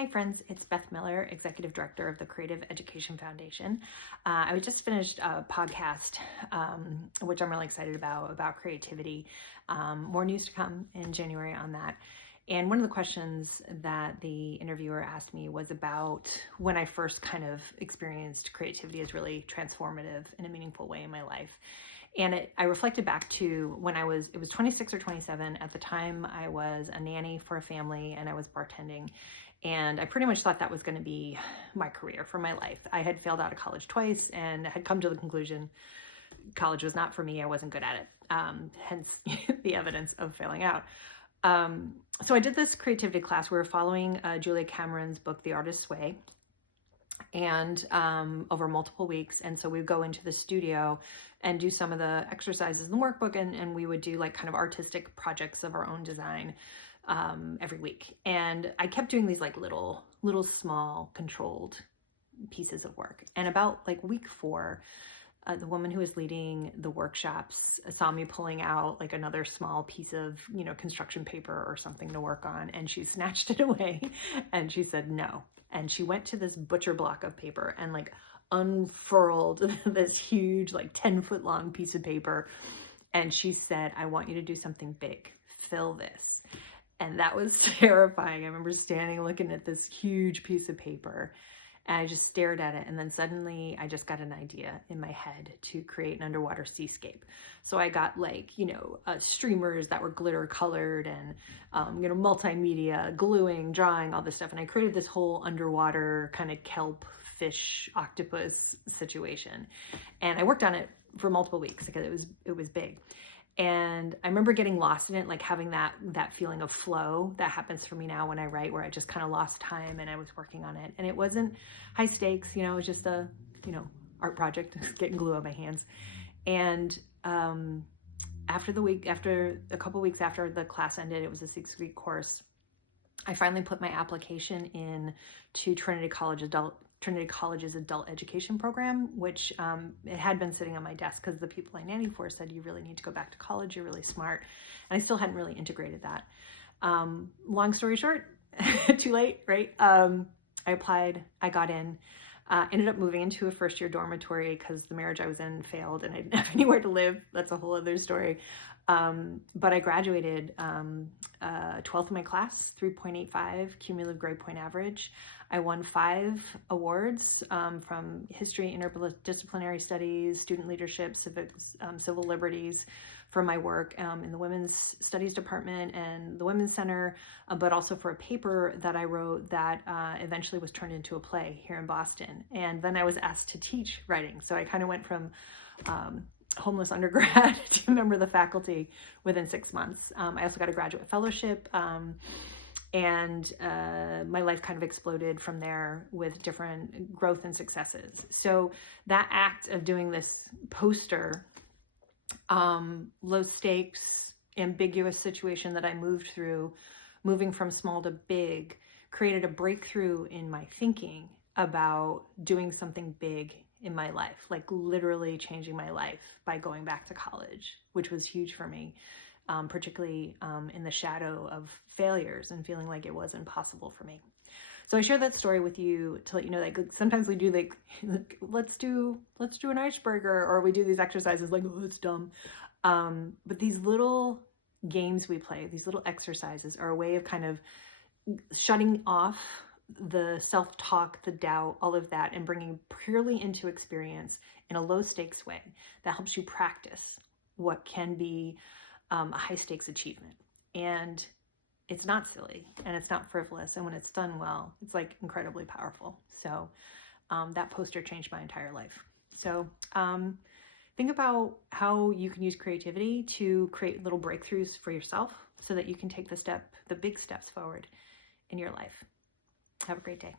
Hi friends, it's Beth Miller, Executive Director of the Creative Education Foundation. I just finished a podcast, which I'm really excited about creativity. More news to come in January on that. And one of the questions that the interviewer asked me was about when I first kind of experienced creativity as really transformative in a meaningful way in my life. And I reflected back to when it was 26 or 27. At the time, I was a nanny for a family and I was bartending. And I pretty much thought that was going to be my career for my life. I had failed out of college twice and had come to the conclusion college was not for me. I wasn't good at it. Hence the evidence of failing out. So I did this creativity class. We were following Julia Cameron's book, The Artist's Way, and over multiple weeks. And so we'd go into the studio and do some of the exercises in the workbook, and we would do like kind of artistic projects of our own design every week. And I kept doing these like little small controlled pieces of work. And about like week 4, the woman who was leading the workshops saw me pulling out like another small piece of, construction paper or something to work on. And she snatched it away and she said, no. And she went to this butcher block of paper and like unfurled this huge, like 10-foot long piece of paper. And she said, I want you to do something big. Fill this. And that was terrifying. I remember standing looking at this huge piece of paper and I just stared at it. And then suddenly I just got an idea in my head to create an underwater seascape. So I got like, streamers that were glitter colored and, multimedia, gluing, drawing, all this stuff. And I created this whole underwater kind of kelp, fish, octopus situation. And I worked on it for multiple weeks because it was big. And I remember getting lost in it, like having that feeling of flow that happens for me now when I write, where I just kind of lost time and I was working on it. And it wasn't high stakes, it was just a, art project, getting glue on my hands. And after a couple weeks after the class ended, it was a 6-week course, I finally put my application in to Trinity College's adult education program, which it had been sitting on my desk because the people I nannied for said, you really need to go back to college, you're really smart. And I still hadn't really integrated that. Long story short, too late, right? I applied, I got in, ended up moving into a first-year dormitory because the marriage I was in failed and I didn't have anywhere to live. That's a whole other story. But I graduated 12th in my class, 3.85 cumulative grade point average. I won 5 awards from history, interdisciplinary studies, student leadership, civics, civil liberties for my work in the women's studies department and the women's center, but also for a paper that I wrote that eventually was turned into a play here in Boston. And then I was asked to teach writing. So I kind of went from homeless undergrad to member of the faculty within 6 months. I also got a graduate fellowship, and my life kind of exploded from there with different growth and successes. So that act of doing this poster, low stakes, ambiguous situation that I moved through, moving from small to big, created a breakthrough in my thinking about doing something big in my life, like literally changing my life by going back to college, which was huge for me, particularly in the shadow of failures and feeling like it was impossible for me. So I share that story with you to let you know that sometimes we do like let's do an icebreaker, or we do these exercises like, oh, it's dumb. But these little games we play, these little exercises, are a way of kind of shutting off the self-talk, the doubt, all of that, and bringing purely into experience in a low stakes way that helps you practice what can be a high stakes achievement. And it's not silly and it's not frivolous. And when it's done well, it's like incredibly powerful. So that poster changed my entire life. So think about how you can use creativity to create little breakthroughs for yourself so that you can take the big steps forward in your life. Have a great day.